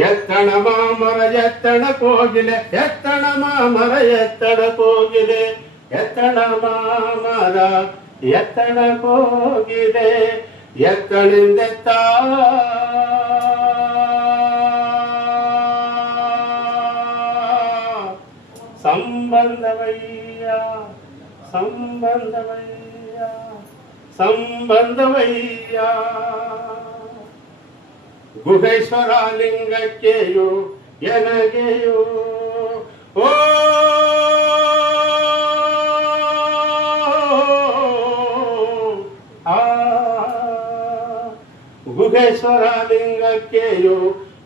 ಎತ್ತಣ ಮಾಮರ ಎತ್ತಣ ಕೋಗಿಲೆ ಎತ್ತಣ ಮಾಮರ ಎತ್ತಣ ಕೋಗಿಲೆ ಎತ್ತಣ ಮಾಮರ ಎತ್ತಣ ಕೋಗಿಲೆ ಎತ್ತಣಿಂದೆತ್ತ ಸಂಬಂಧವಯ್ಯ ಸಂಬಂಧವಯ್ಯ ಸಂಬಂಧವಯ್ಯ ಗುಹೇಶ್ವರ ಲಿಂಗಕ್ಕೆಯೋ ಎನಗೆಯೋ ಓ ಗುಹೇಶ್ವರ ಲಿಂಗಕ್ಕೆಯೋ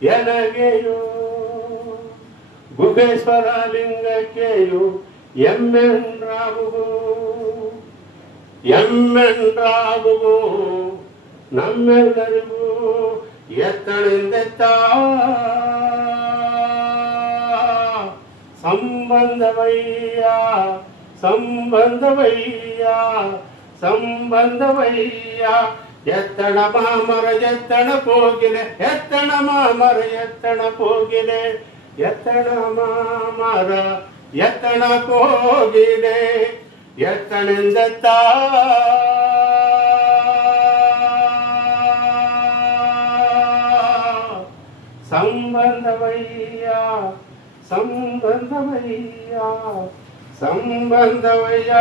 ಎನಗೆಯೋ ಗುಹೇಶ್ವರ ಲಿಂಗಕ್ಕೆಯೋ ಎಮ್ಮೆಂಡ್ರಾವುಗೋ ಎಮ್ಮೆಂಡ್ರಾವುಗೋ ನಮ್ಮೆಲ್ಲರಿಗೂ ಎತ್ತಣಿಂದೆತ್ತ ಸಂಬಂಧವಯ್ಯ ಸಂಬಂಧವಯ್ಯ ಸಂಬಂಧವಯ್ಯ ಎತ್ತಣ ಮಾಮರ ಎತ್ತಣ ಕೋಗಿಲೆ ಎತ್ತಣ ಮಾಮರ ಎತ್ತಣ ಕೋಗಿಲೆ ಎತ್ತಣ ಮಾಮರ ಎತ್ತಣ ಕೋಗಿಲೆ ಎತ್ತಣಿಂದೆತ್ತ ಸಂಬಂಧವಯ್ಯ ಸಂಬಂಧವಯ್ಯ ಸಂಬಂಧವಯ್ಯ